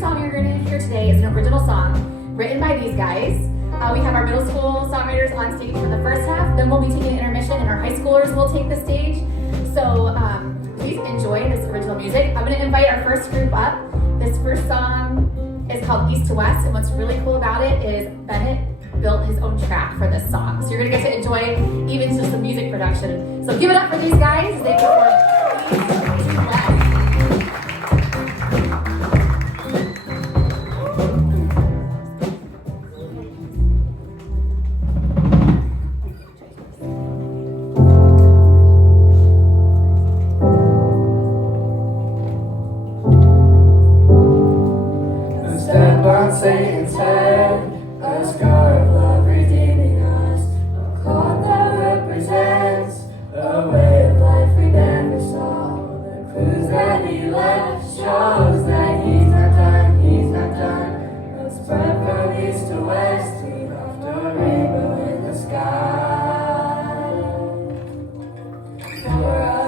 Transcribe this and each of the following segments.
song you're going to hear today is an original song written by these guys. We have our middle school songwriters on stage for the first half, then we'll be taking an intermission and our high schoolers will take the stage. So please enjoy this original music. I'm going to invite our first group up. This first song is called East to West, and what's really cool about it is Bennett built his own track for this song. So you're going to get to enjoy even just the music production. So give it up for these guys as they perform East to West. Satan's head, a scar of love redeeming us, a cloth that represents a way of life we never saw. The clues that he left shows that he's not done. Let's spread from east to west, we left a rainbow in the sky. For us.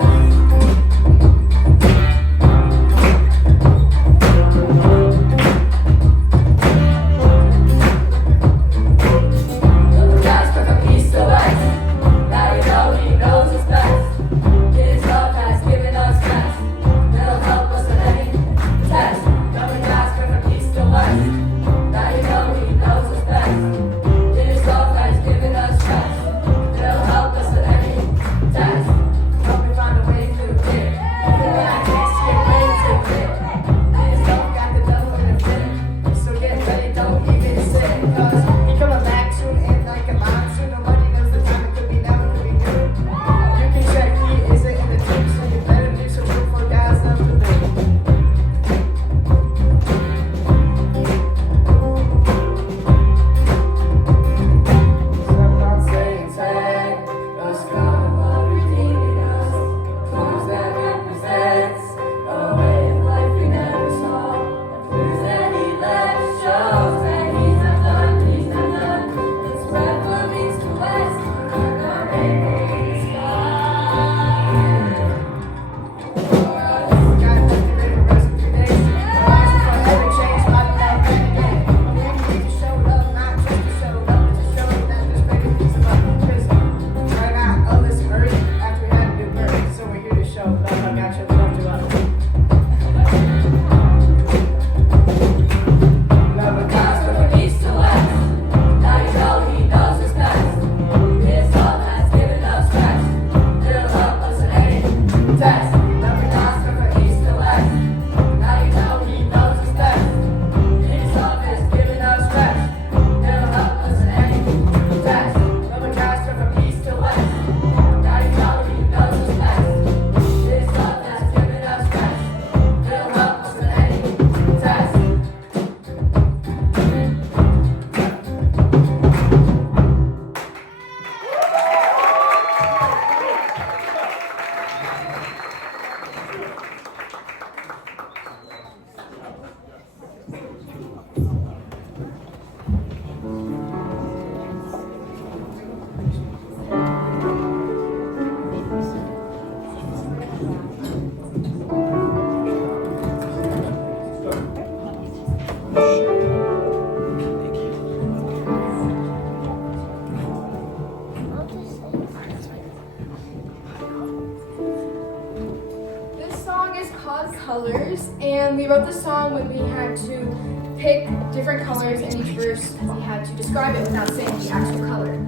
Colors, and we wrote the song when we had to pick different colors in each verse and we had to describe it without saying the actual color.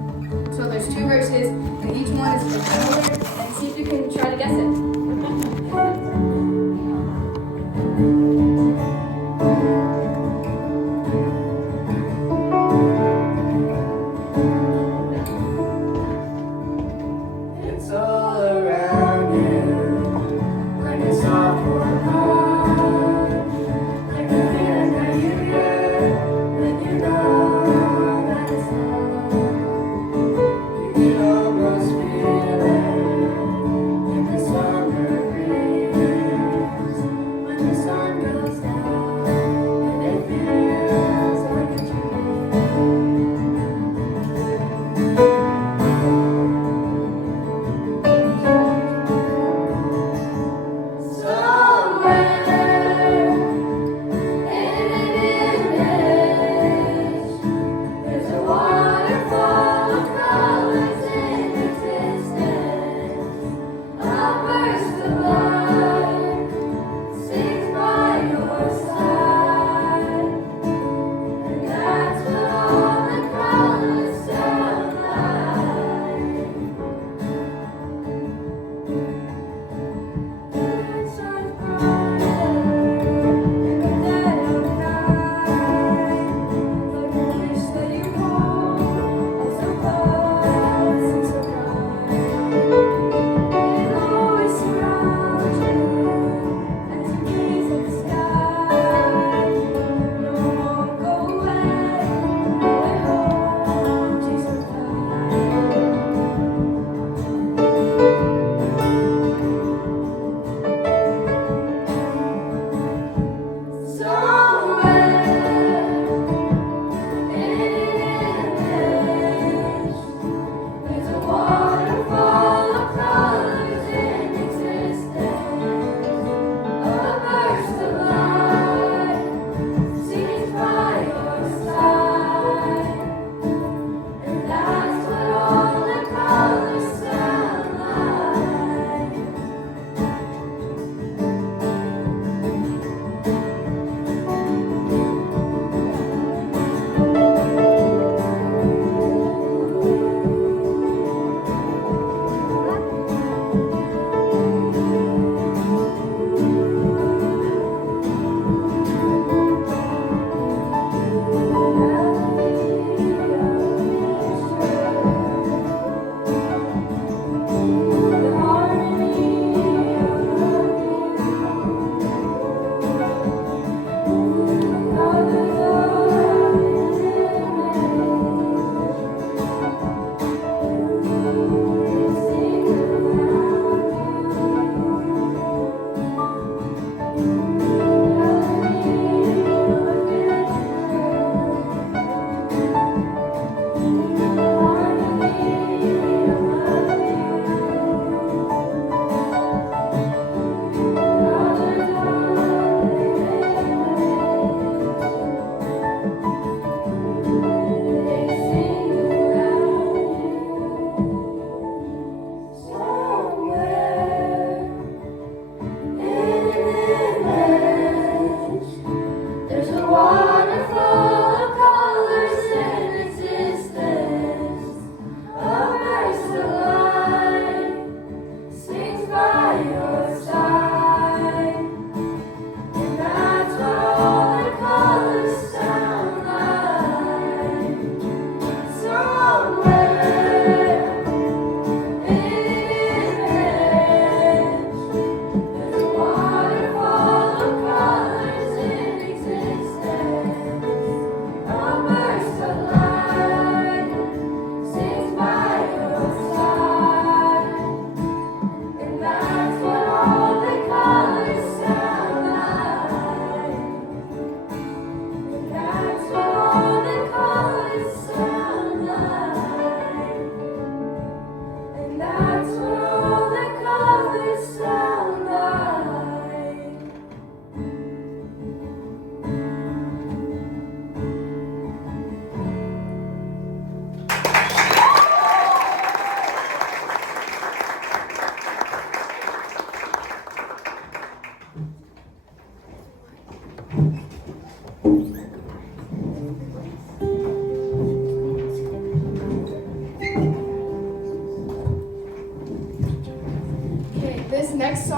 So there's two verses and each one is a different color, and see if you can try to guess it. Sun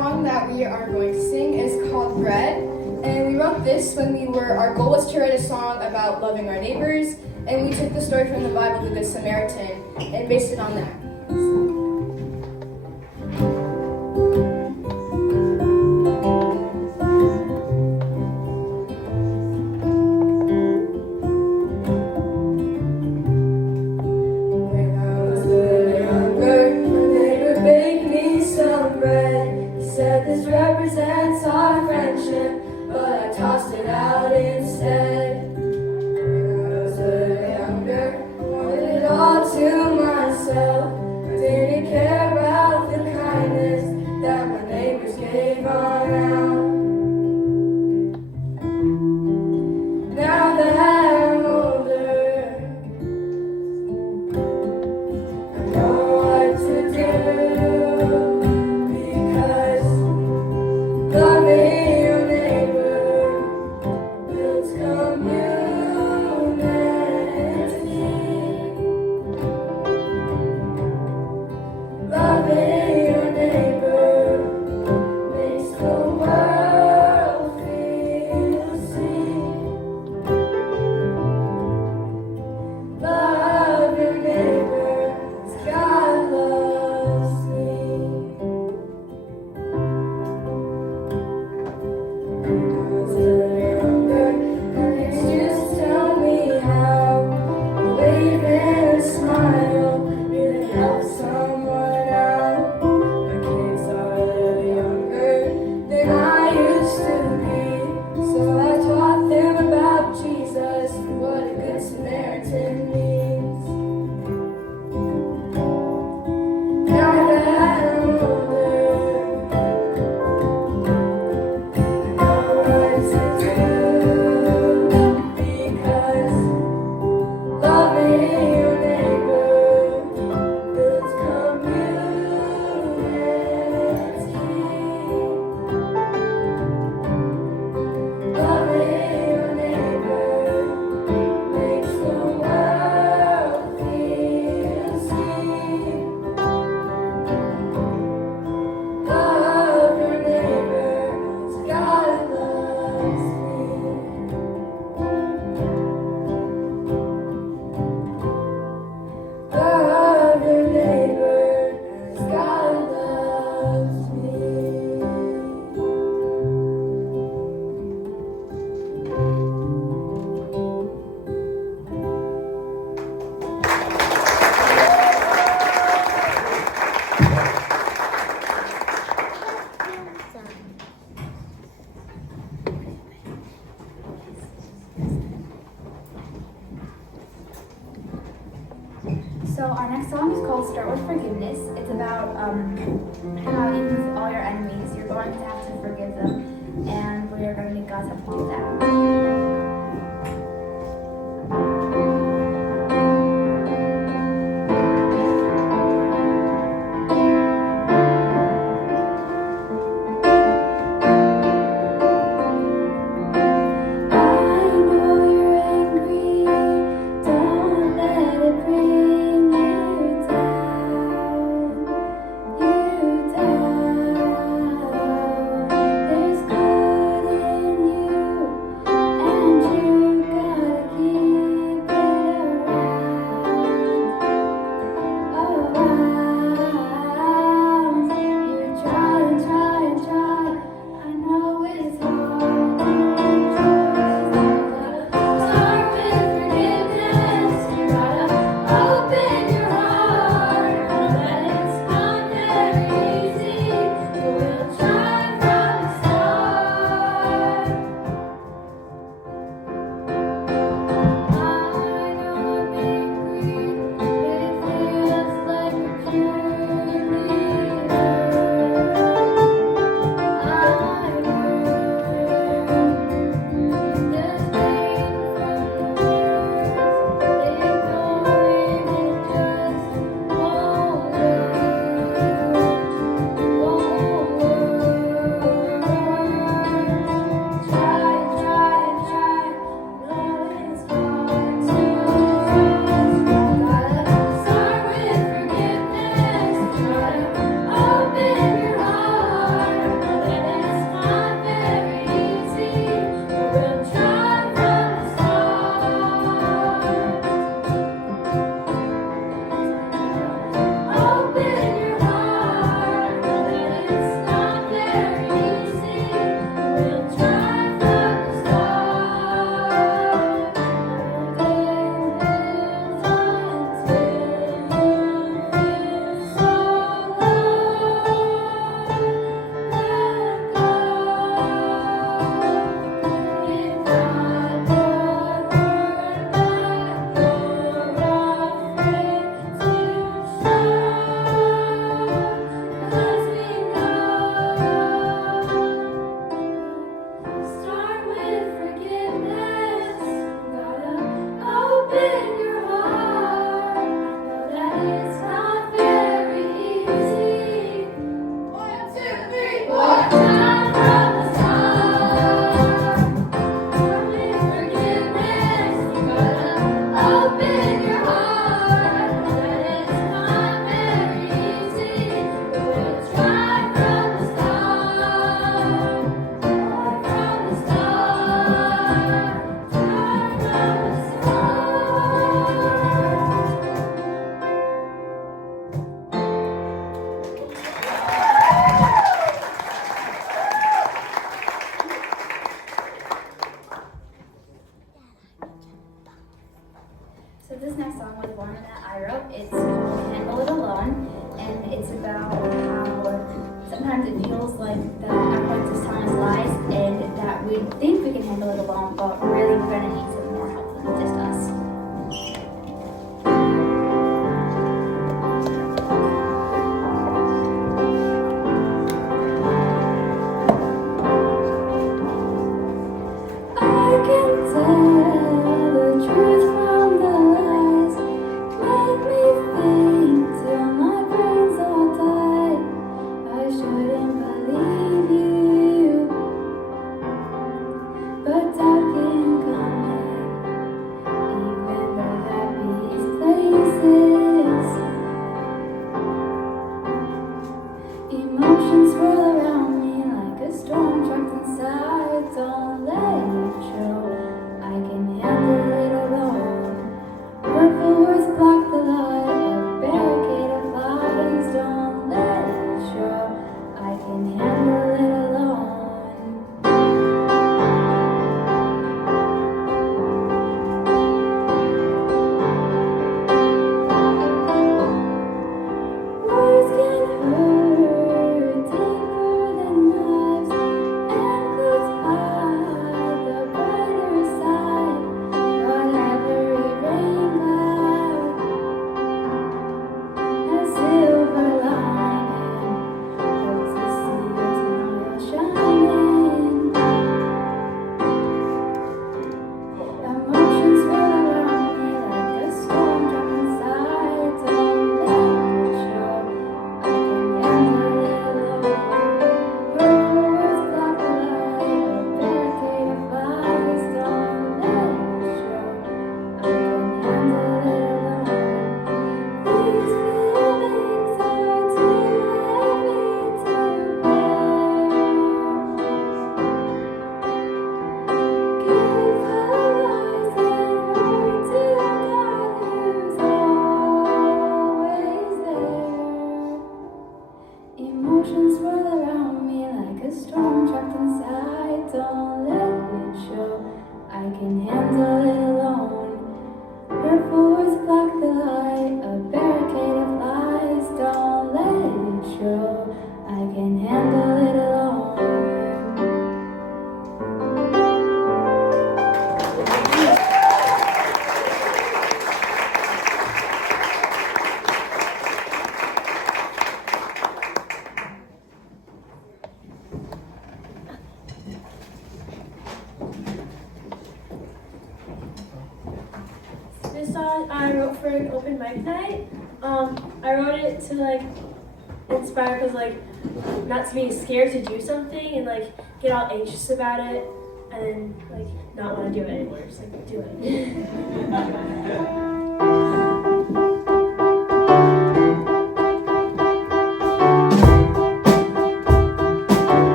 song that we are going to sing is called Bread, and we wrote this when our goal was to write a song about loving our neighbors, and we took the story from the Bible, the Good Samaritan, and based it on that. When I was a little younger, my neighbor baked me some bread. He said this represents our friendship, but I tossed it out instead. When I was a little younger, I wanted it all to myself. I didn't care about the kindness that my neighbors gave around. Now that I'm older, I know what to do, because loving your neighbor builds community. Loving your neighbor makes the world feel seen. Love your neighbor as God loves me. When I was a little younger, my parents used to tell me how a wave and a smile really help someone out. My kids are a little younger than I used to be, so I taught them about Jesus and what a good Samaritan means. Now that I'm older, I know what to do, because loving your neighbor builds community. Loving your neighbor makes the world feel seen. Love your neighbor as God loves me. Love your neighbor as God loves me. So our next song is called Start With Forgiveness. It's about how even with all your enemies, you're going to have to forgive them, and we are going to need God's help to do that. I know you're angry, don't let it bring you down, There's good in you, So this next song was one that I wrote. It's called Handle It Alone, and it's about how sometimes it feels like that everyone's just telling us lies and that we think we can handle it alone, but really we're going to need some more help than just us. I can tell the truth from the lies. Make me think till my brain's all tired. I shouldn't believe you, but doubt can come in, even the happiest places. Emotions swirl around me like a storm trapped inside. Don't let it show. I can handle it alone. Hurtful words block the light. A barricade of lies. Don't let it show. I can handle it alone. Words can hurt deeper than knives, and close hide the brighter side. But every rain cloud has silver lining, hopes to see your smile shining. Emotions swirl around me like a storm trapped inside. Don't let it show. I can handle it alone. Hurtful words block the light. A barricade of lies. Don't let it show. I can handle it alone. These feelings are too heavy to bear. Give the lies and hurt to God who's always there. Emotions swirl around me like a storm trapped inside. Don't let it show. I can handle it alone. Hurtful words block the light. A barricade of lies. Don't let it show. I can handle it alone. This song I wrote for an open mic night. I wrote it to like inspire because like not to be scared to do something and like get all anxious about it and then like not want to do it anymore. Just like do it.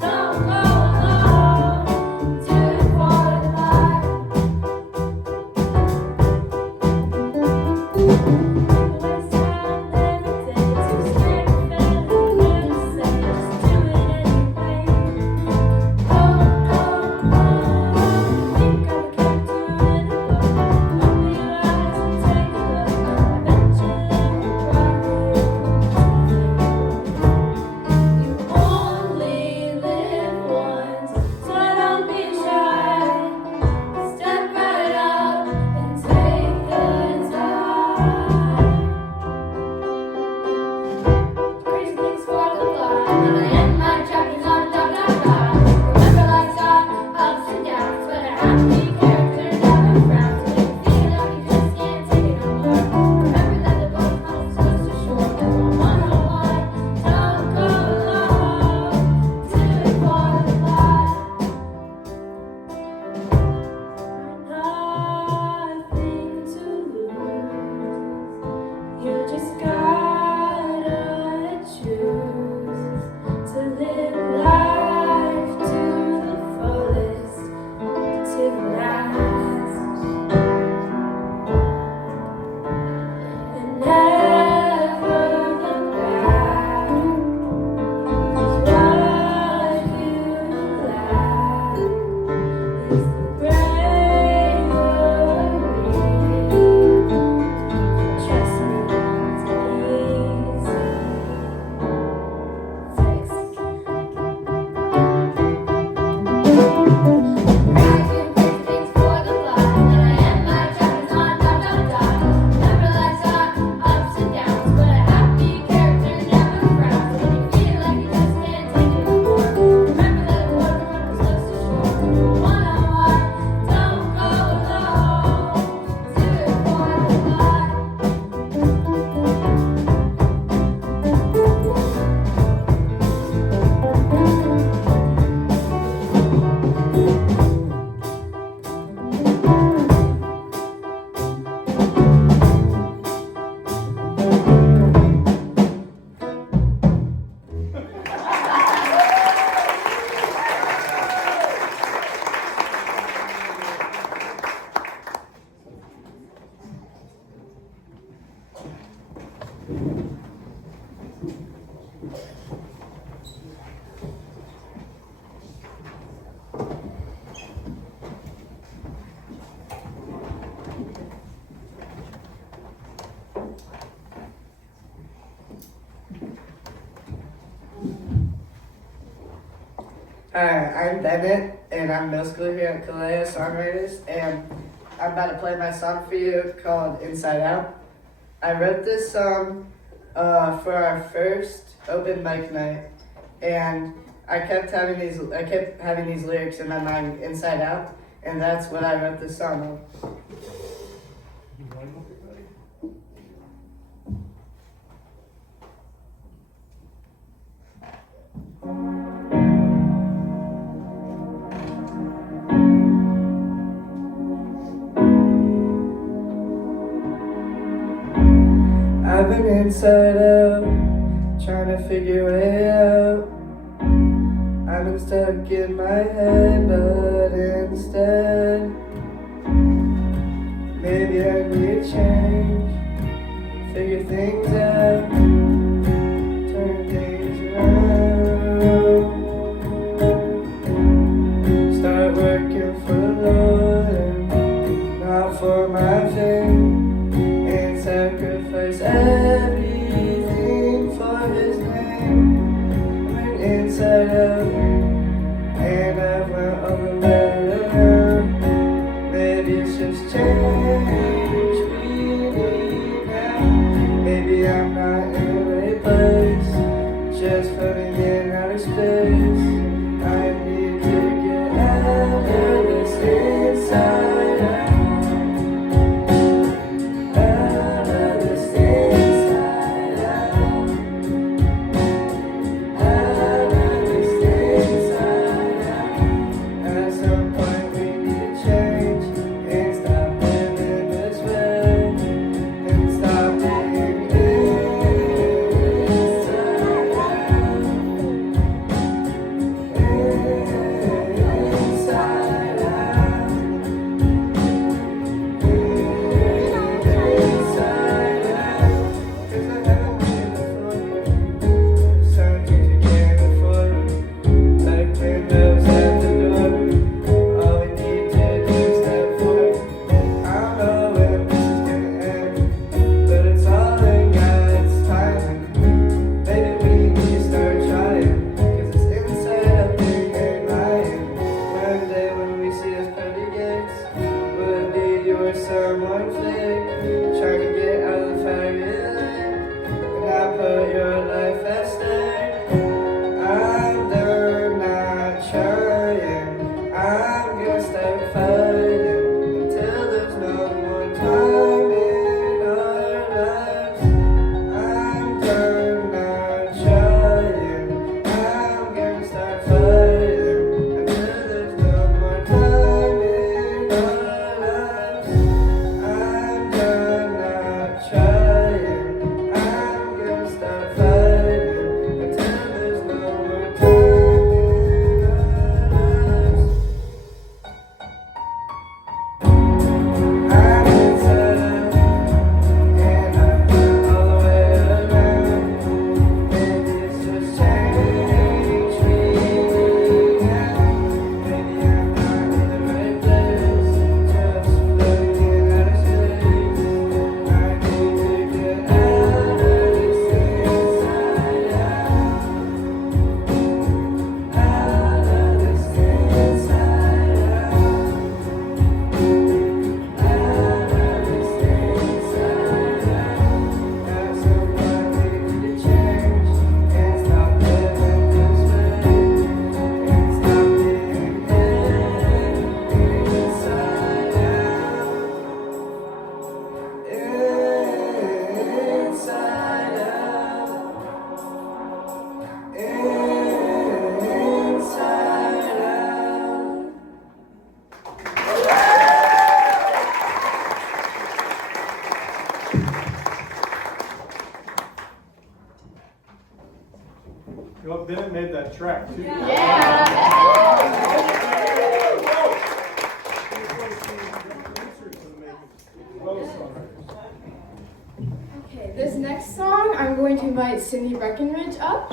Don't go alone to qualify. Hi, I'm Bennett, and I'm middle school here at Kaleo Songwriters, and I'm about to play my song for you called Inside Out. I wrote this song for our first open mic night, and I kept having these lyrics in my mind, inside out, and that's what I wrote this song on. I've been inside out, trying to figure it out. I've been stuck in my head, but instead, maybe I need to change, figure things out, turn things around, start working for the Lord and not for my fame, and sacrifice everything for His name. Went inside out, and I went all the way around. Maybe it's just change we need now. Maybe I'm not in the right place, just floating in outer space. I need to get out of this inside out. Out of this inside out. Out of this inside out. At some point we need to change and stop living this way and stop being inside out. Inside out. Inside out. 'Cause I haven't been before. Some things you can't afford, like windows at the door. All we need to do is step forward. I don't know when this is gonna end, but it's all in God's timing. Maybe we need to start trying, 'cause it's inside out there ain't lying. One day when we see those pearly gates, will it be you or someone fake, trying to get out of the fiery light and not put your life at stake? I'm done not trying. I'm gonna start fighting until there's no more time in our lives. I'm done not trying. I'm gonna start fighting until there's no more time in our lives. I'm done not trying. I'm gonna start fighting until there's no more time in our lives. I'm inside out, and I've been all the way around. Maybe it's just change we need now. Maybe I'm not in the right place, just floating in outer space. I need to get out of this inside out. Out of this inside out. Out of this inside out. At some point we need to change and stop living this way and stop being inside out. Inside out. Inside out. Well, Bennett made that track too. Okay, this next song, I'm going to invite Cindy Breckenridge up.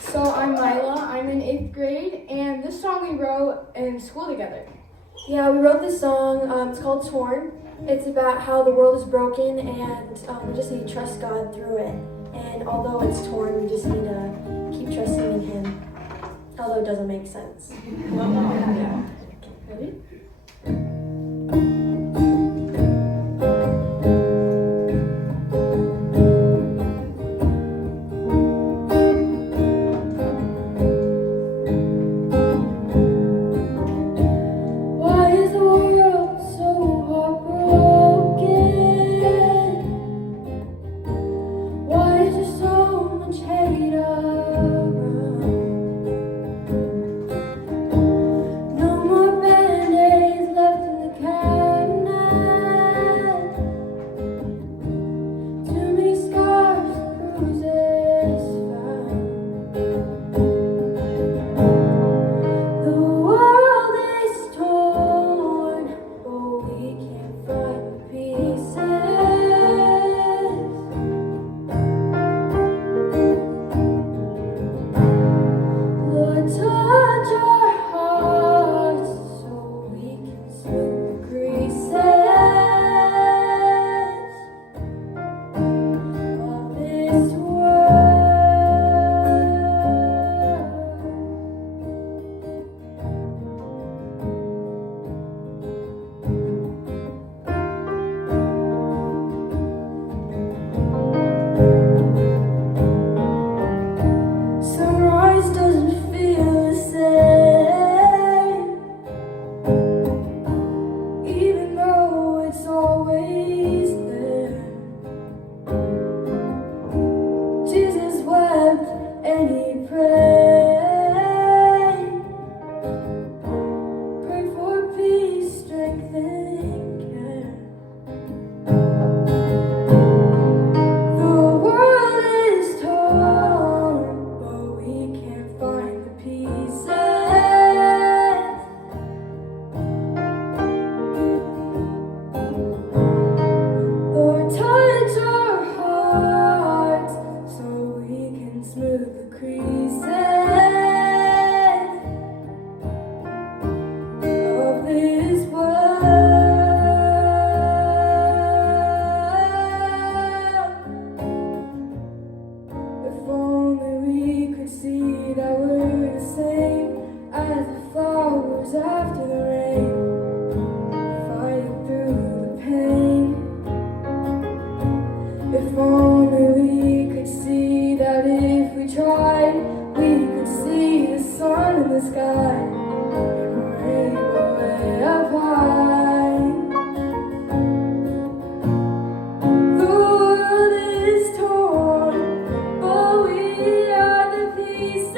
So I'm Mila, I'm in 8th grade, and this song we wrote in school together. Yeah, we wrote this song. It's called Torn. It's about how the world is broken and we just need to trust God through it. And although it's torn, we just need to keep keep trusting in Him, although it doesn't make sense. Ready? Why is the world so heartbroken? Why is there so much hate around? No more band-aids left in the cabinet. Too many scars, bruises found. The world is torn, but we can't find the pieces. Lord, touch our hearts so we can smooth the creases of this world. Sunrise doesn't feel the same, even though it's always there. Jesus wept and he prayed. Pray for peace, strength, and care. The world is torn, but we can't find the pieces. Lord, touch our hearts so we can smooth the creases of this world. If only we could see that we're the same as the flowers after the rain, fighting through the pain. If only we could see that if we tried, we could see the sun in the sky and a rainbow way up high. The world is torn, but we are the pieces.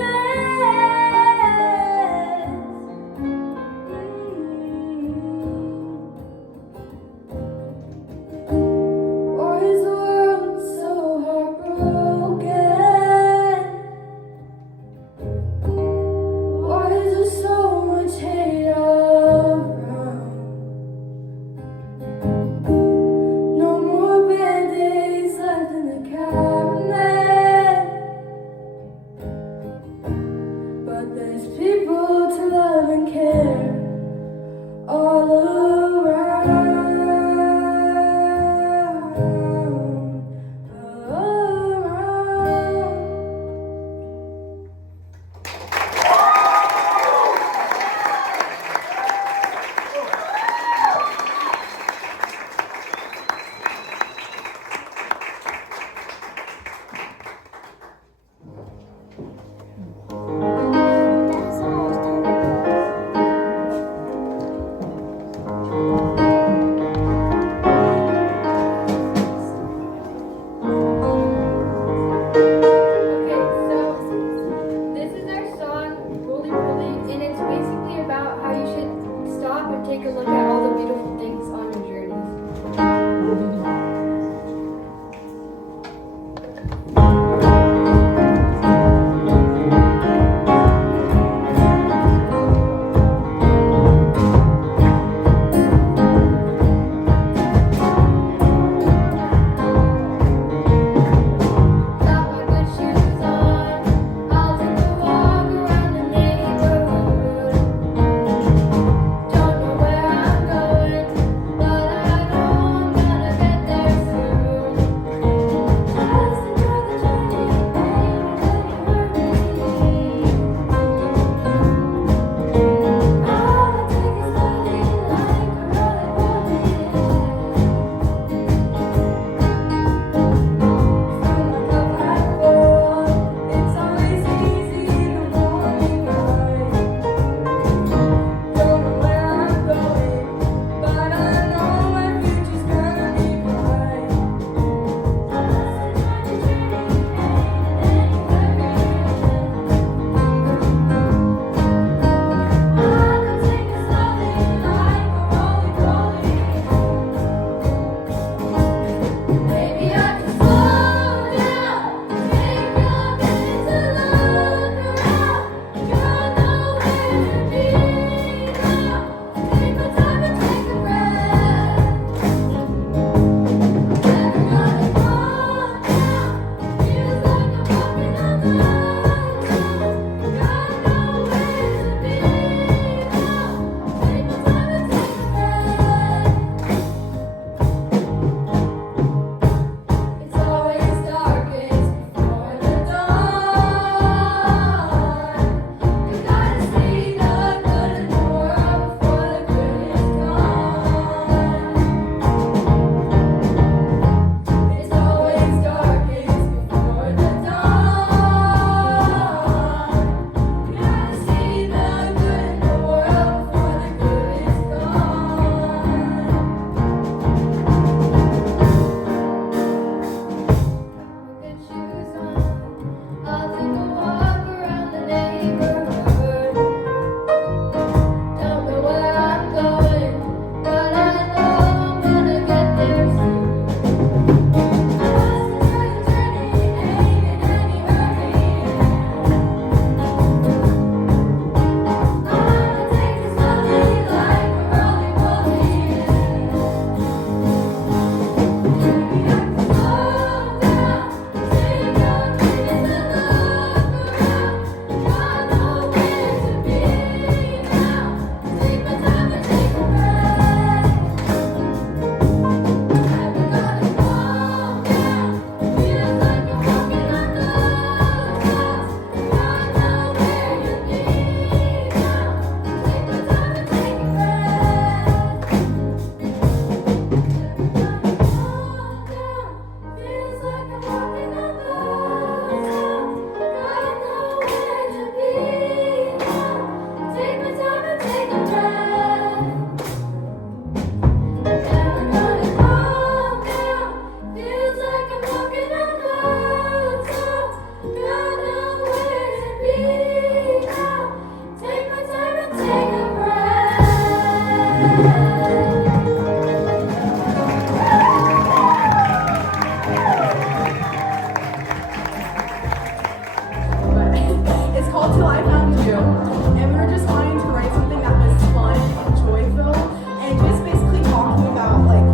and we were just wanting to write something that was fun and joyful, and just basically talking about like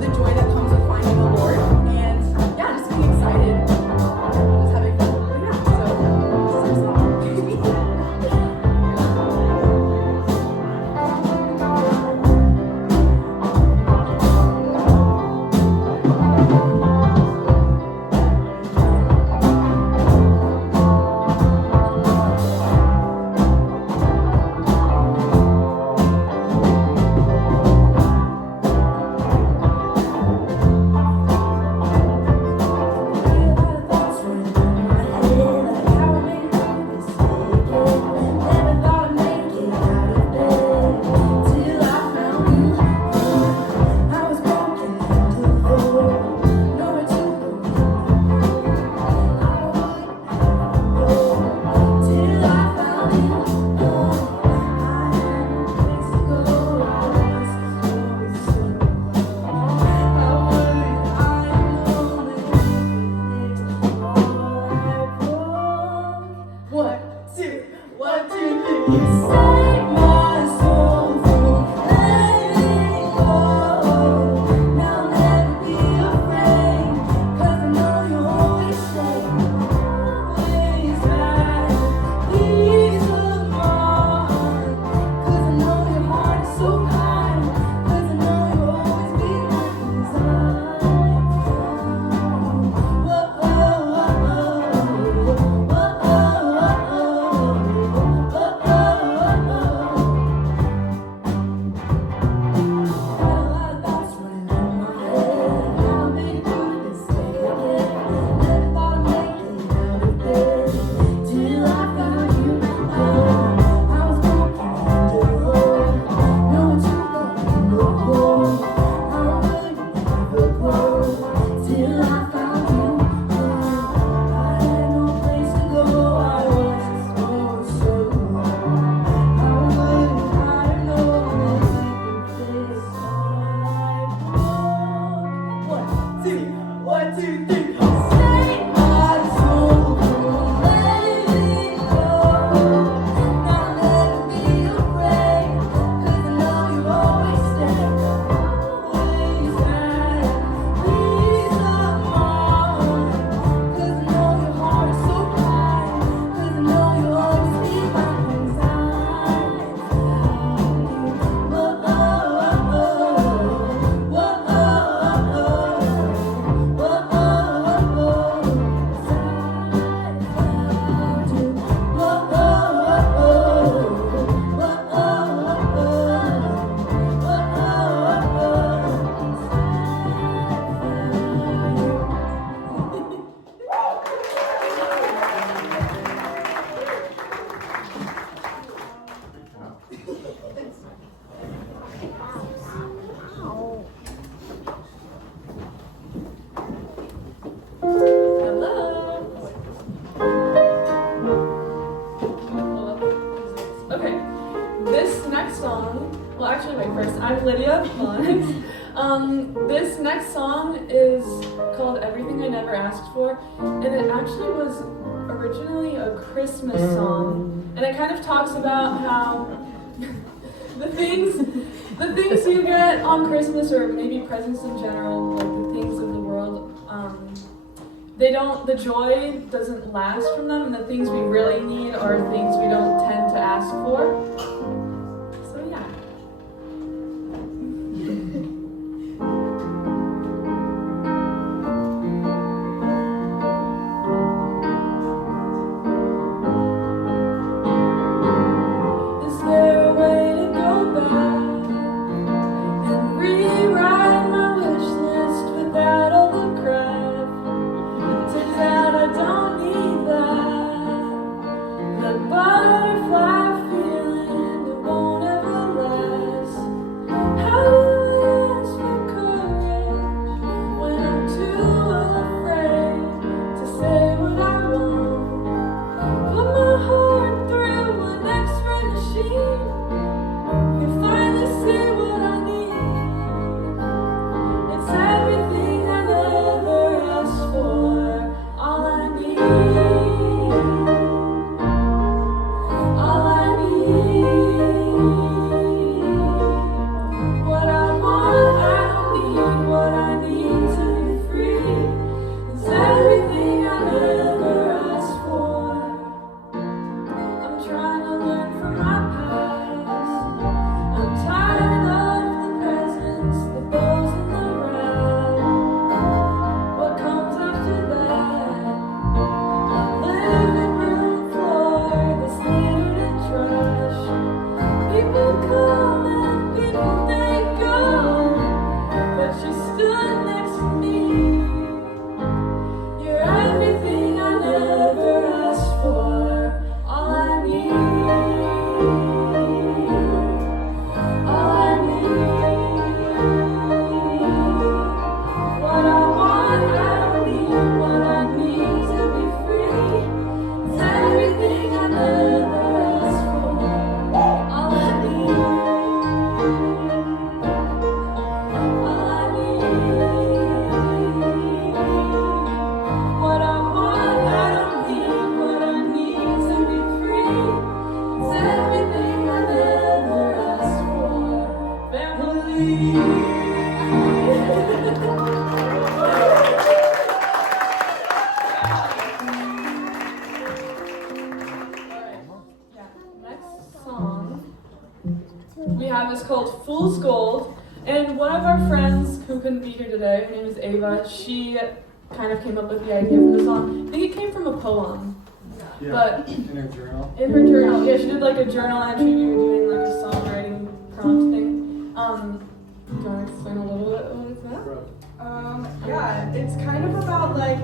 the joy that comes with finding the Lord, and yeah, just being excited, just having fun. But yeah, so this is our song. This next song is called Everything I Never Asked For, and it actually was originally a Christmas song, and it kind of talks about how the things you get on Christmas, or maybe presents in general, like the things of the world, the joy doesn't last from them, and the things we really need are things we don't tend to ask for. So yeah. All I we have is called Fool's Gold. And one of our friends who couldn't be here today, her name is Ava, she kind of came up with the idea for the song. I think it came from a poem. Yeah. But In her journal. in her journal, yeah, she did like a journal entry. We were doing like a songwriting prompt thing. Do you want to explain a little bit what it's about? Yeah, it's kind of about like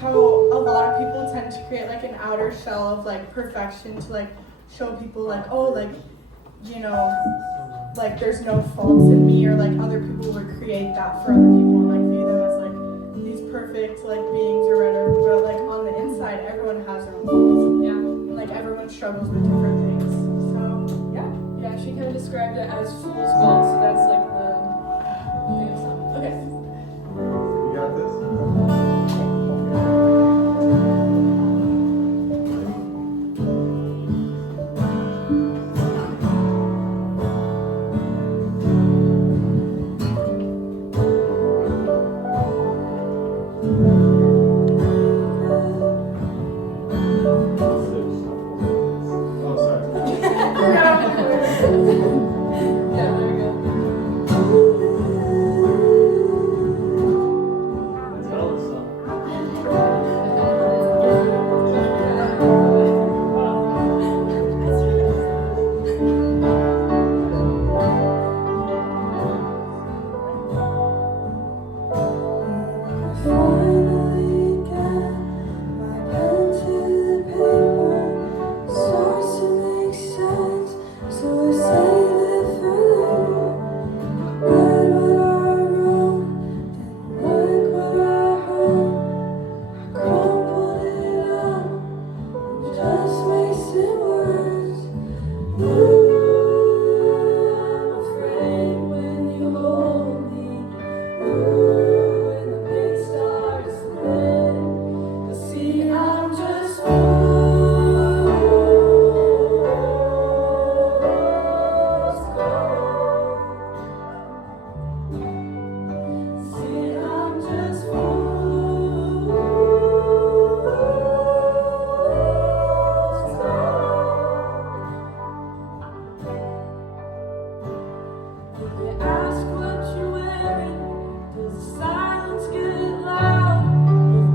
how a lot of people tend to create like an outer shell of like perfection to like show people like, oh, like, you know, like there's no faults in me, or like other people would create that for other people and like view them as like these perfect like beings or whatever, but like on the inside everyone has their own faults. Yeah. And like everyone struggles with different things. So yeah. Yeah, she kind of described it as Fool's Gold, so that's like the thing of the song. Okay. You got this? Oh, sorry. Yeah, there you go. Tell us something. Finally get my pen to the paper, starts to make sense, so I save it for later. Read what I wrote, didn't like what I heard. I crumpled it up, and just wasted words. Ooh, I'm afraid when you hold me. Ooh, when the pain starts to bend, you see I'm just fool's gold. See, I'm just fool's gold. They ask what you're wearing, does the silence get loud?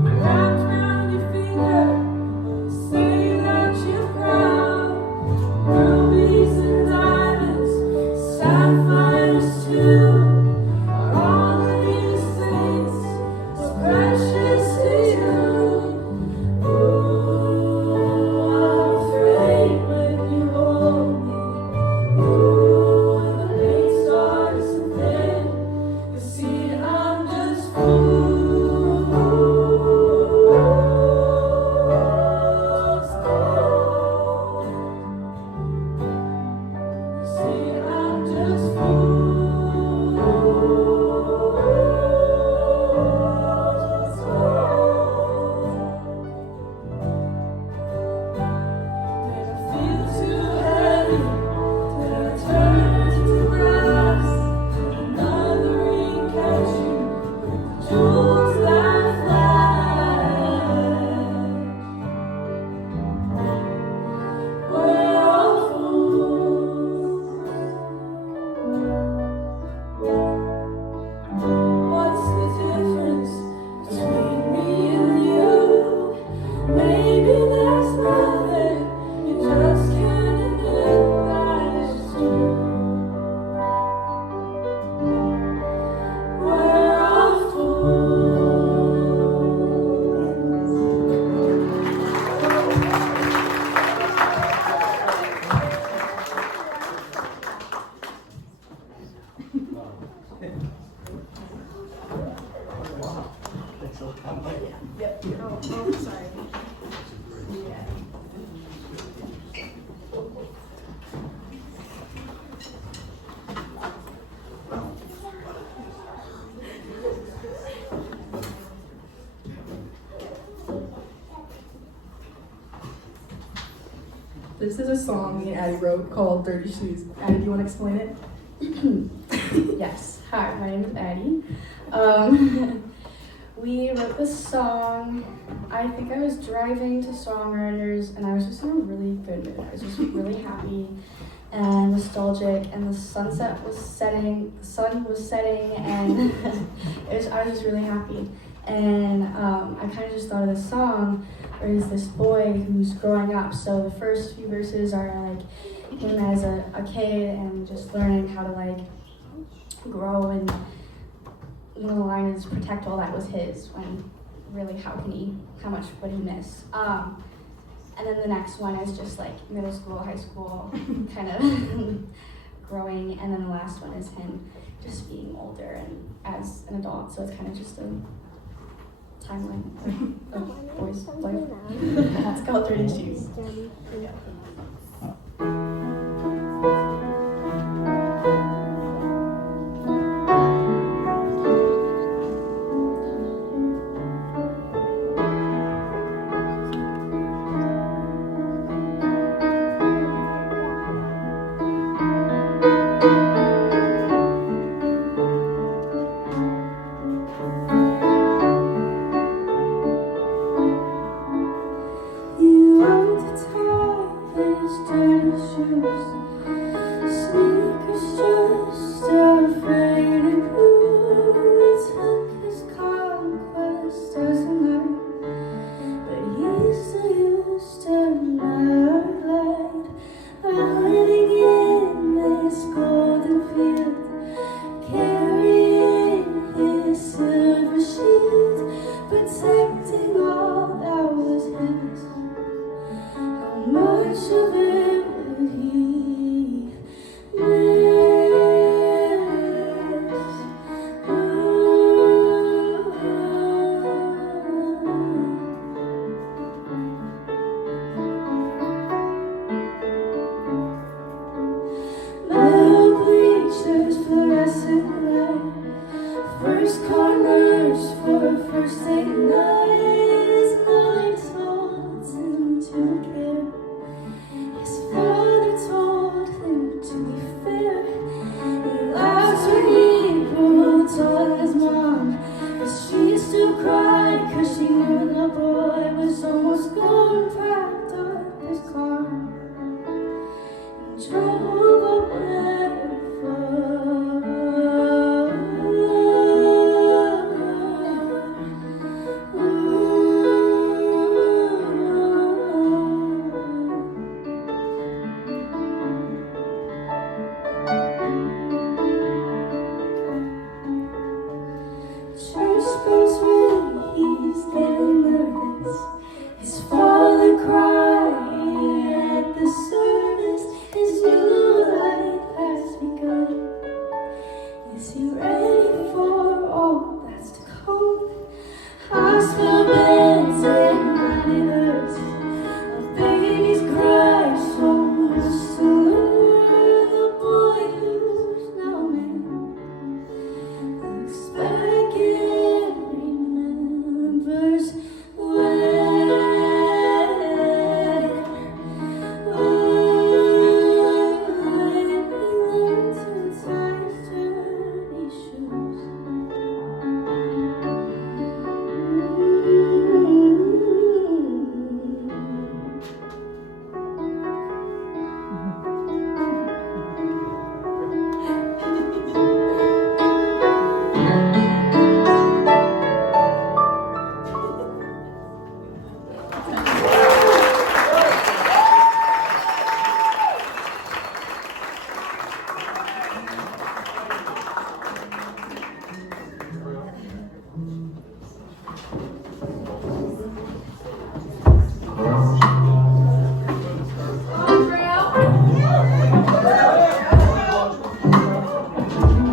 Wrapped around your finger, say that you're proud. Rubies and diamonds, sapphires too, are all of these things so precious to you? Ooh, I'm afraid when you hold me. Ooh, when the pain starts to thin, you see I'm just fool's gold. You see I'm just fool's gold. Did I feel too heavy? Did I turn to brass? Did another ring catch you with the jewels that flash? We're all fools. What's the difference between me and you? Maybe there's nothing, you just can't admit that it's true. We're all fools. This is a song me and Addie wrote called Dirty Shoes. Addie, do you want to explain it? Yes. Hi, my name is Addie. We wrote this song, I think I was driving to Songwriters and I was just in a really good mood. I was just really happy and nostalgic, and the sun was setting, and I was just really happy. And I kind of just thought of this song where he's this boy who's growing up. So the first few verses are like him as a kid and just learning how to like grow, and one of the lines is protect all that was his, when really how much would he miss? And then the next one is just like middle school, high school, kind of growing, and then the last one is him just being older and as an adult, so it's kind of just a timeline of boys' life. It's called 30 Shoes.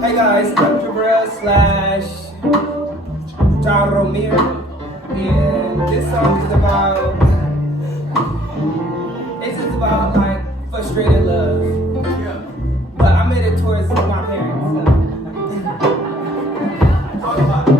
Hey guys, I'm Jabril / Jaromir, and this song is about like frustrated love, but I made it towards my parents. Talk about it.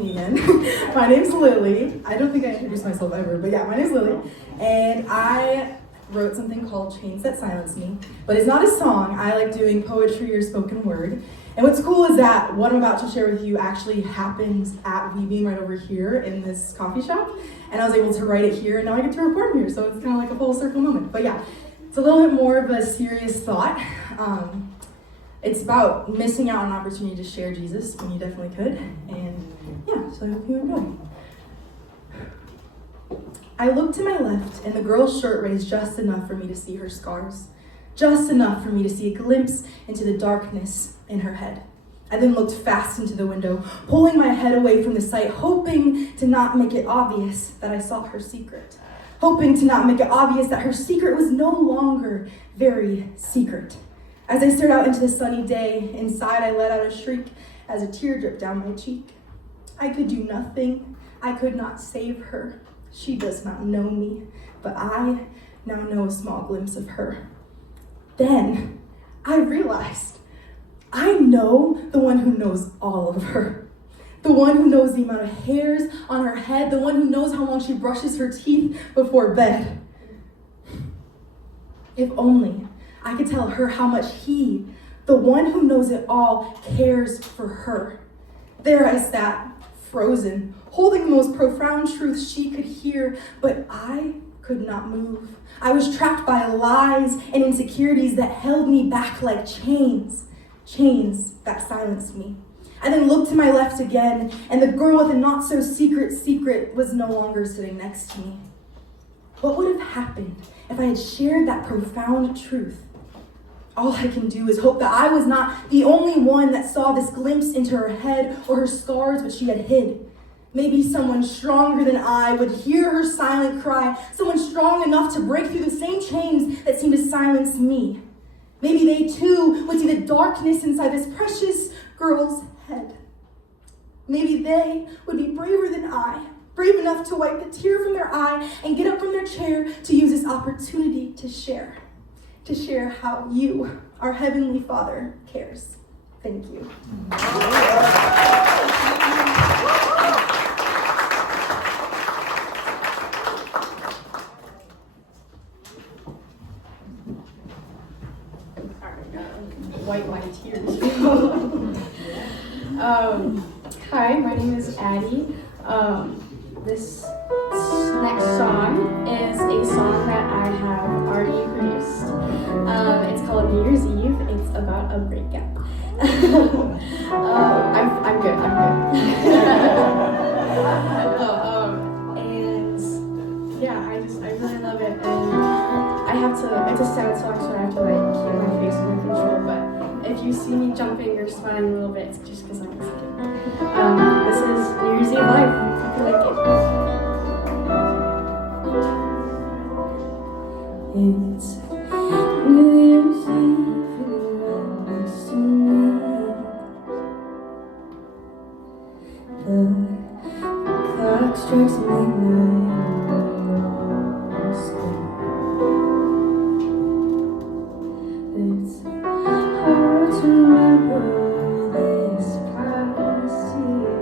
me again. My name's Lily. I don't think I introduced myself ever, but yeah, my name's Lily. And I wrote something called Chains That Silence Me. But it's not a song. I like doing poetry or spoken word. And what's cool is that what I'm about to share with you actually happened at V-Beam right over here in this coffee shop. And I was able to write it here, and now I get to record here. So it's kind of like a full circle moment. But yeah, it's a little bit more of a serious thought. It's about missing out on an opportunity to share Jesus when you definitely could. And yeah, so I hope you enjoy. I looked to my left, and the girl's shirt raised just enough for me to see her scars. Just enough for me to see a glimpse into the darkness in her head. I then looked fast into the window, pulling my head away from the sight, hoping to not make it obvious that I saw her secret. Hoping to not make it obvious that her secret was no longer very secret. As I stared out into the sunny day, inside I let out a shriek as a tear dripped down my cheek. I could do nothing. I could not save her. She does not know me, but I now know a small glimpse of her. Then I realized I know the one who knows all of her. The one who knows the amount of hairs on her head, the one who knows how long she brushes her teeth before bed. If only I could tell her how much he, the one who knows it all, cares for her. There I sat, frozen, holding the most profound truth she could hear, but I could not move. I was trapped by lies and insecurities that held me back like chains, chains that silenced me. I then looked to my left again, and the girl with the not-so-secret secret was no longer sitting next to me. What would have happened if I had shared that profound truth? All I can do is hope that I was not the only one that saw this glimpse into her head or her scars which she had hid. Maybe someone stronger than I would hear her silent cry, someone strong enough to break through the same chains that seemed to silence me. Maybe they too would see the darkness inside this precious girl's head. Maybe they would be braver than I, brave enough to wipe the tear from their eye and get up from their chair to use this opportunity to share how you, our Heavenly Father, cares. Thank you. Wipe my tears. Hi, my name is Addie. This next song is a song that I have already produced. It's called New Year's Eve. It's about a breakup. I'm good. And yeah, I really love it. And it's a sad song, so I have to keep my face under control. But if you see me jumping or smiling a little bit, it's just because I'm excited. This is New Year's Eve Live. Hope you like it. It's New Year's Eve and right next to me, but the clock strikes midnight and we're all asleep. It's hard to remember this past year.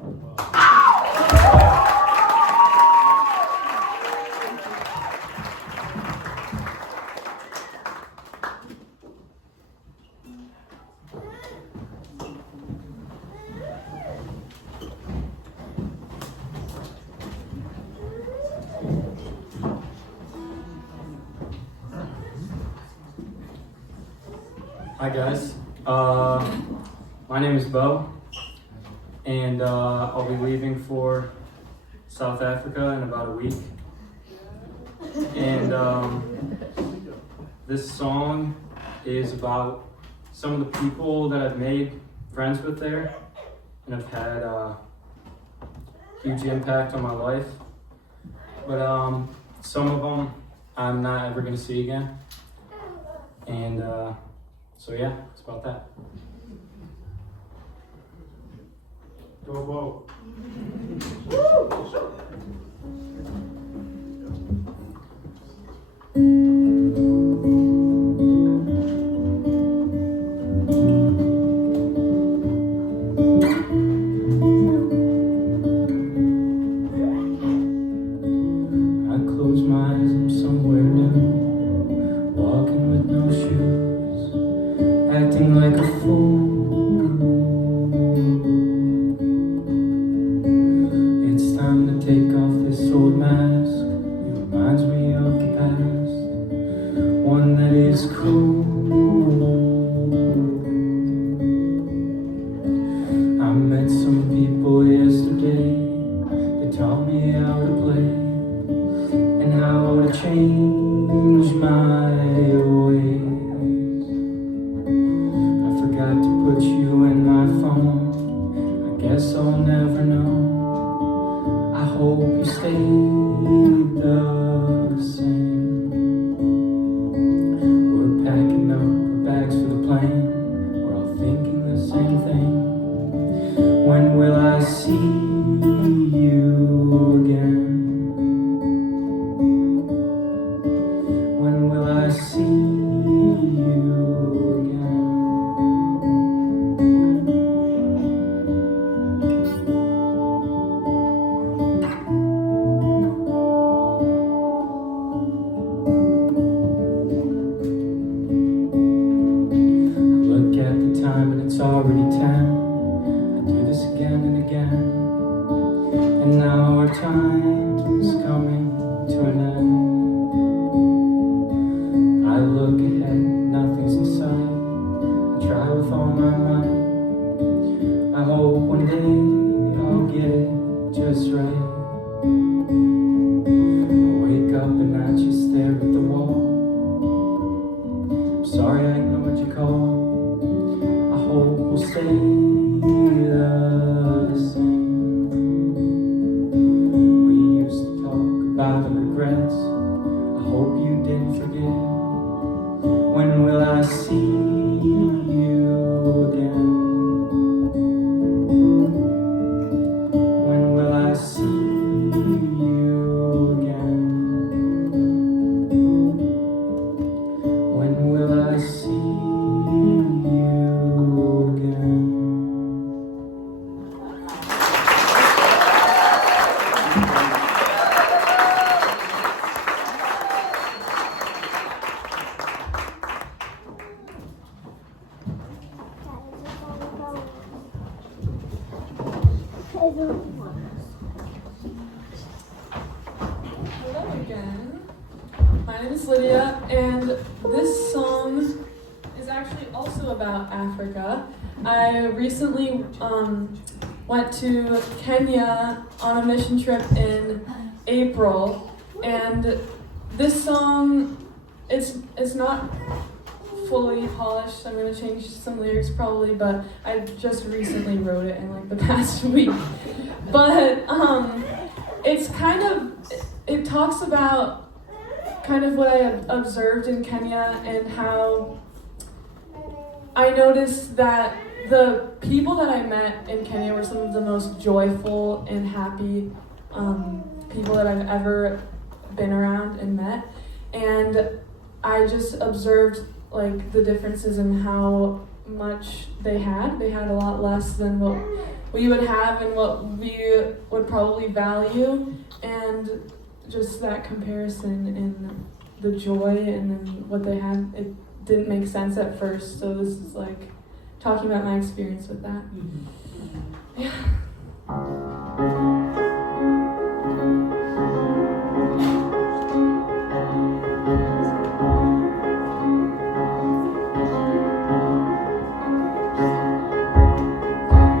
Hi guys, my name is Bo, and I'll be leaving for South Africa in about a week. And this song is about some of the people that I've made friends with there and have had a huge impact on my life. But some of them I'm not ever going to see again. And so yeah, it's about that. Go Bo. I close my eyes, I'm somewhere new, walking with no shoes, acting like a fool. It's time to take off this old mask. It reminds me of the past, one that is cool. I met some people yesterday, they taught me how to play and how to change my ways. I forgot to put you in my phone, I guess I'll never know. I hope you stay the same. We're packing up our bags for the plane, we're all thinking the same thing. When will I see you again? When will I see you again? I look at the time and it's already 10. I do this again and again. And now our time's coming to an end. I look ahead, nothing's in sight. I try with all my might. I hope one day I'll get it just right. I wake up and I just stare at the wall. I'm sorry I ignored your call. I hope we'll stay the same. We used to talk about the regrets. I hope you didn't forget. When will I see you again? When will I see you again? When will I see you again? Hello again. My name is Lydia, and this song is actually also about Africa. I recently went to Kenya on a mission trip in April, and this song it's not fully polished. I'm gonna change some lyrics probably, but I just recently wrote it in like the past week. But it's kind of, it talks about kind of what I observed in Kenya and how I noticed that the people that I met in Kenya were some of the most joyful and happy people that I've ever been around and met. And I just observed like the differences in how much they had. They had a lot less than what we would have and what we would probably value, and just that comparison in the joy and then what they had, it didn't make sense at first. So this is like talking about my experience with that. Yeah.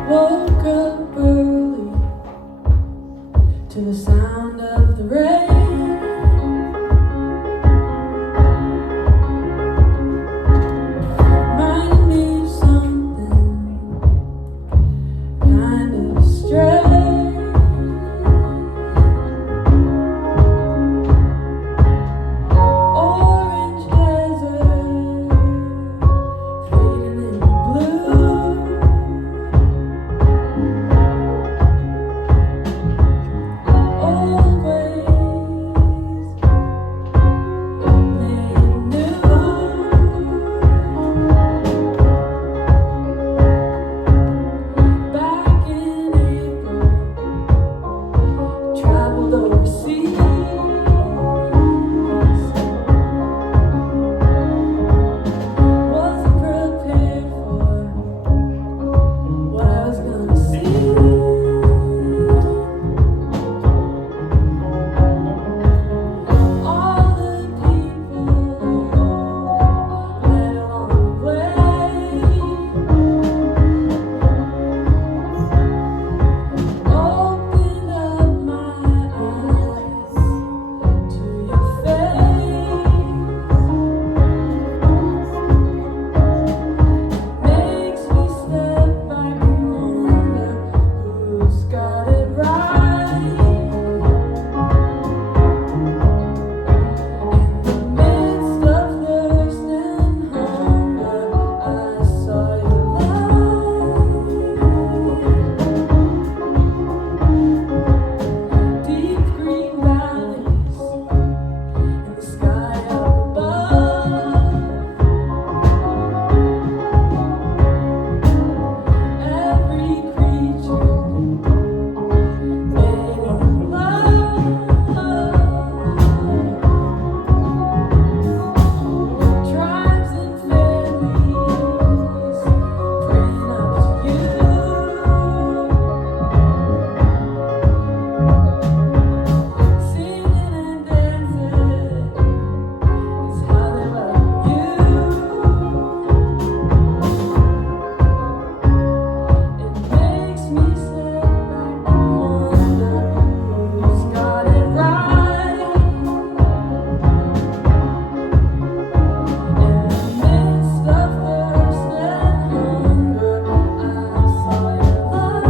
Woke up early to the sound of the rain. Reminded me of something kind of strange. Orange desert fading into blue. Old ways made new. Back in April, traveled overseas. Wasn't prepared for what I was gonna see. All the people led along the way opened up my eyes to your face. Makes me step back and wonder who's got it right. In the midst of thirst and hunger, I saw your light. Deep green valleys in the sky up above. Every creature made in love. Tribes and families praying up to you. Singing and dancing is how they love you. It makes me step back and wonder who's got it right. In the midst of thirst and hunger, I saw your light.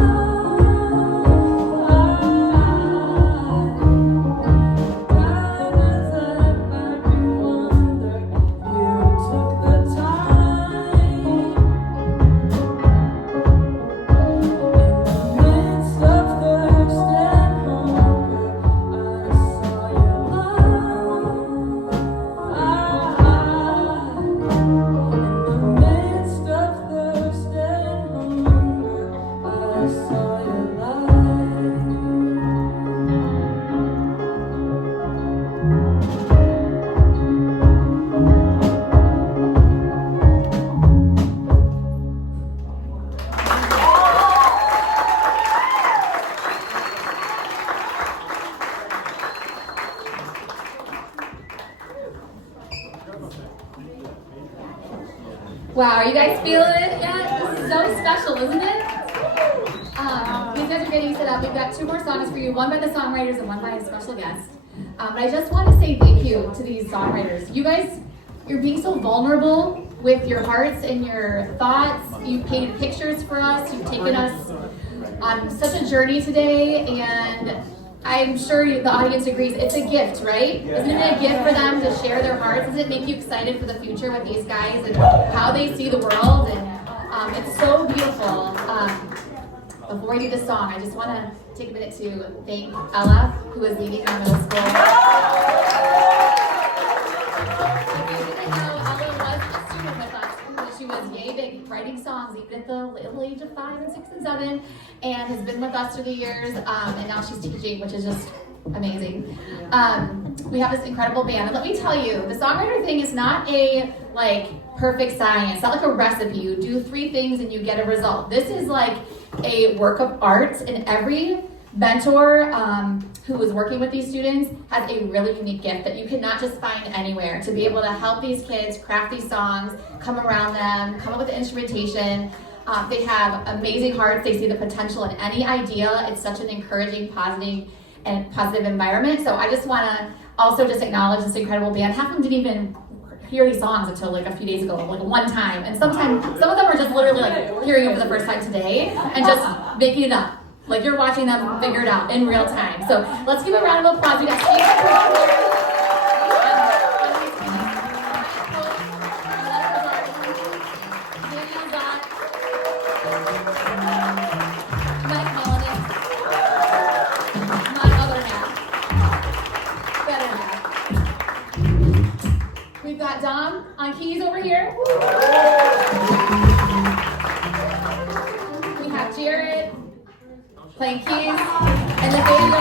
Time as I back and wonder, you took the time. In the midst of thirst and hunger, I saw your light. In the midst of thirst and hunger, I saw your light. Wow, are you guys feeling it yet? This is so special, isn't it? These guys are getting set up. We've got two more songs for you, one by the songwriters and one by a special guest. But I just want to say thank you to these songwriters. You guys, you're being so vulnerable with your hearts and your thoughts. You've painted pictures for us. You've taken us on such a journey today, and I'm sure the audience agrees. It's a gift, right? Isn't it a gift for them to share their hearts? Does it make you excited for the future with these guys and how they see the world? And it's so beautiful. Before we do this song, I just want to take a minute to thank Ella, who is leading our middle school. If you didn't know, Ella was a student with us. She was yay big writing songs even at the little age of 5 and 6 and 7 and has been with us through the years. And now she's teaching, which is just amazing. We have this incredible band. And let me tell you, the songwriter thing is not a perfect science. It's not like a recipe. You do 3 things and you get a result. This is like a work of art, and every mentor who is working with these students has a really unique gift that you cannot just find anywhere to be able to help these kids craft these songs, come around them, come up with the instrumentation. They have amazing hearts. They see the potential in any idea. It's such an encouraging, positive environment. So I just want to also just acknowledge this incredible band. Half of them didn't even hear these songs until like a few days ago, like one time. And sometimes some of them are just literally like hearing it for the first time today and just making it up. Like you're watching them figure it out in real time. So let's give a round of applause. We got Steve. We've got Dom on keys over here. We have Jared playing keys and the baby.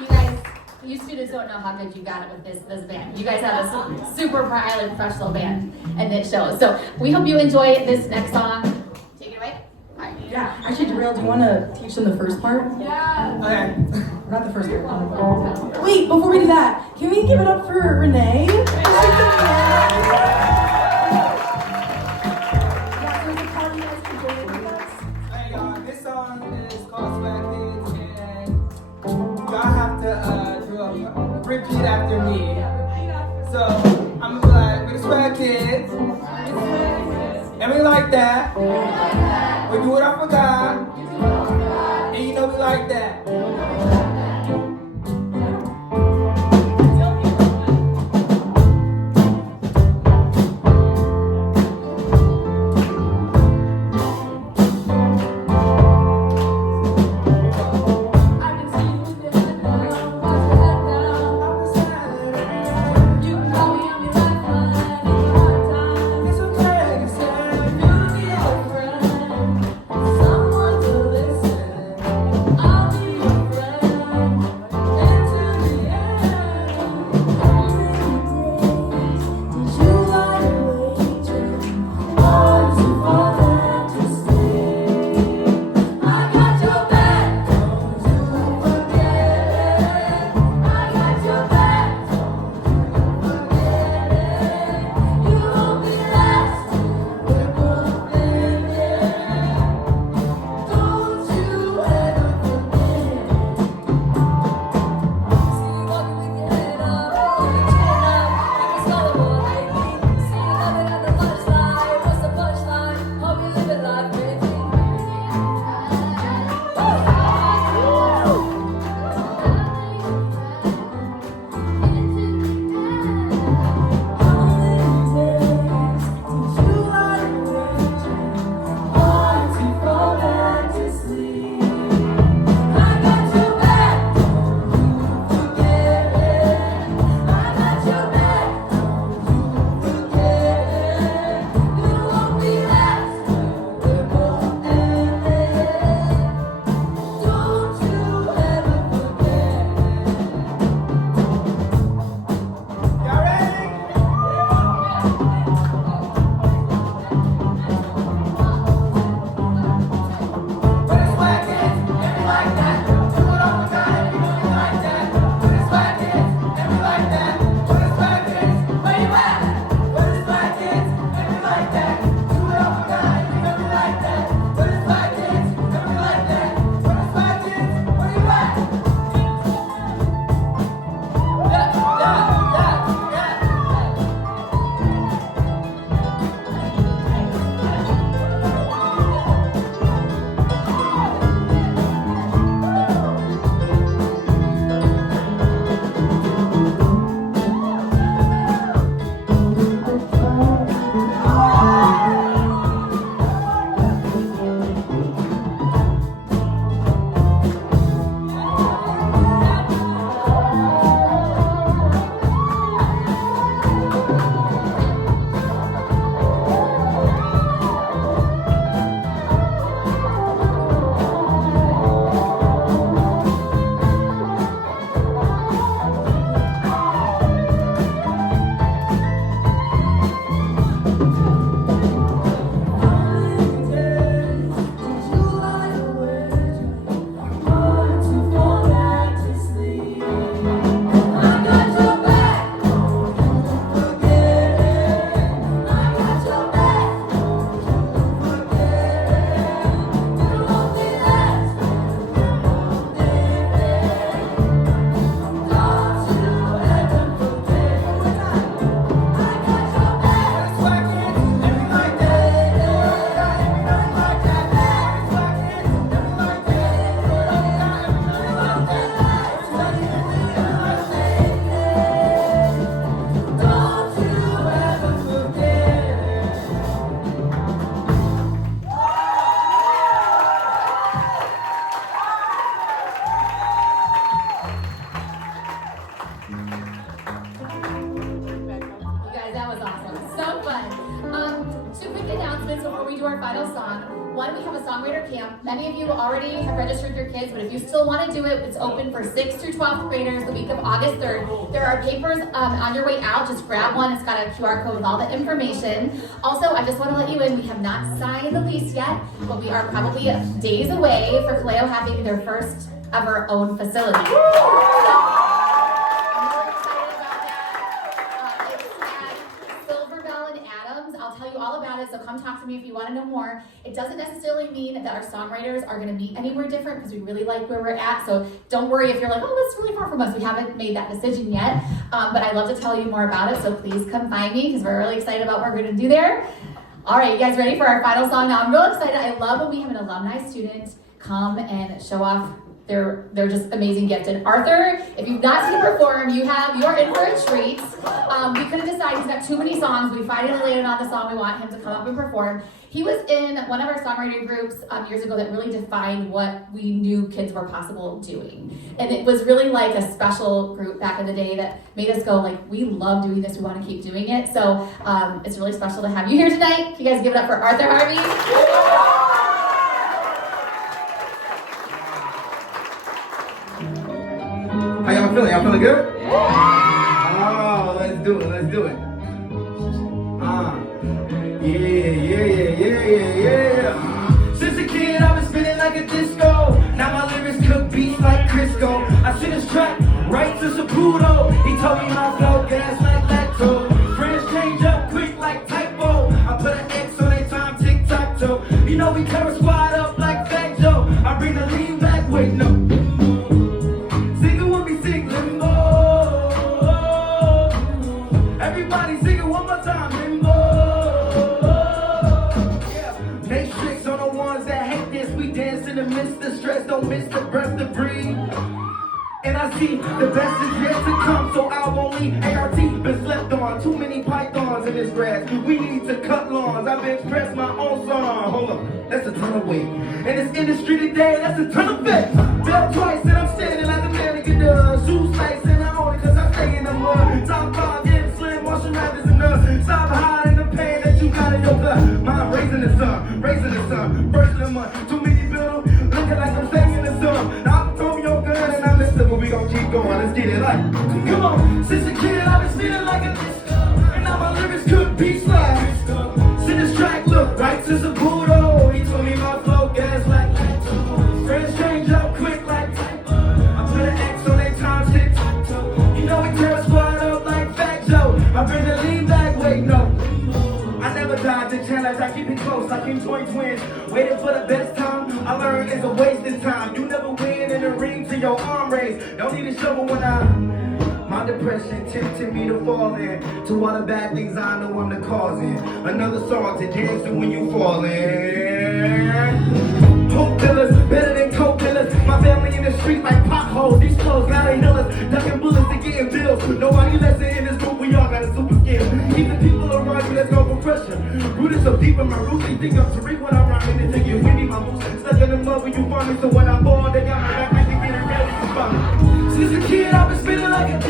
You guys, you students don't know how good you got it with this band. You guys have a super highly professional band, and it shows. So we hope you enjoy this next song. Take it away. Yeah, actually, Darrell, do you want to teach them the first part? Yeah. Okay. Not the first part. Wait, before we do that, can we give it up for Renee? Hey y'all, this song is called Swag Kids, and y'all have to repeat after me. So I'm gonna be like, we're the Swag Kids, and we like that. We do what I forgot, and you know we like that. I'll be have a songwriter camp. Many of you already have registered your kids, but if you still want to do it, it's open for 6th through 12th graders the week of August 3rd. There are papers on your way out. Just grab one. It's got a QR code with all the information. Also, I just want to let you in, we have not signed the lease yet, but we are probably days away for Kaleo having their first ever own facility. So come talk to me if you want to know more. It doesn't necessarily mean that our songwriters are going to meet anywhere different because we really like where we're at. So don't worry if you're like, oh, that's really far from us. We haven't made that decision yet. But I'd love to tell you more about it. So please come find me because we're really excited about what we're going to do there. All right, you guys ready for our final song? Now I'm real excited. I love when we have an alumni student come and show off they're just amazing gifted. Arthur, if you've not seen him perform, you're in for a treat. We couldn't decide, he's got too many songs. We finally landed on the song we want him to come up and perform. He was in one of our songwriting groups years ago that really defined what we knew kids were possible doing. And it was really like a special group back in the day that made us go like, we love doing this, we want to keep doing it. So it's really special to have you here tonight. Can you guys give it up for Arthur Harvey? How y'all feeling? Y'all feeling good? Oh, let's do it. Let's do it. Yeah. Since a kid, I've been spinning like a disco. Now my lyrics cook beats like Crisco. I sent his track right to Saputo. He told me my flow gas like lacto. Friends change up quick like typo. I put an X on their time, tic-tac-toe. You know we tear a squad up like Fat Joe. I bring the lean back, wait, no. Everybody sing it one more time, limbo. Yeah. Matrix on the ones that hate this. We dance in the midst of stress, don't miss the breath to breathe. And I see the best is yet to come, so I'll only ART been slept on. Too many pythons in this grass. We need to cut lawns. I've expressed my own song. Hold up, that's a ton of weight. In this industry today, that's a ton of fit. Bell twice, and I'm standing like a mannequin. Shoes tight, and I own it cause I stay in the mud. Top 5, getting slim, washing rabbits in the stop hiding the pain that you got in your gut. Mine raising the sun, first of the month. Too many bills, looking like I'm staying in the sun. Now I'm throwing your gun and I'm listening, but we gon' keep going. Let's get it like, come on. Since a kid, I've been feeling like a disco. And now my lyrics cook beats like send this track, look, right to Saputo. He told me my flow gas like lacto. Friends change up quick like typo. I put an X on their time, tic-tac-toe. You know we tear a squad up like Fat Joe. I bring the lean back, wait, no. I never died to challenge, I keep it close, I keep joint twins. Waiting for the best time, I learned it's a waste of time. You never win in the ring till your arm raised. Don't need a shovel when my depression tempted me to fall in. To all the bad things I know I'm the cause in. Another song to dance to when you fall in. Hope killers, better than coke killers. My family in the street like potholes. These clothes got a healers, ducking bullets to getting bills. Nobody less in this group, we all got a super skill. Keep the people around you, let's go for pressure. Rooted so deep in my roots, they think I'm Tariq when I'm rhyming. They take it windy, my moves stuck in the mud when you find me. So when I fall, they got my back like they getting ready to follow. Since a kid, I've been spinning like a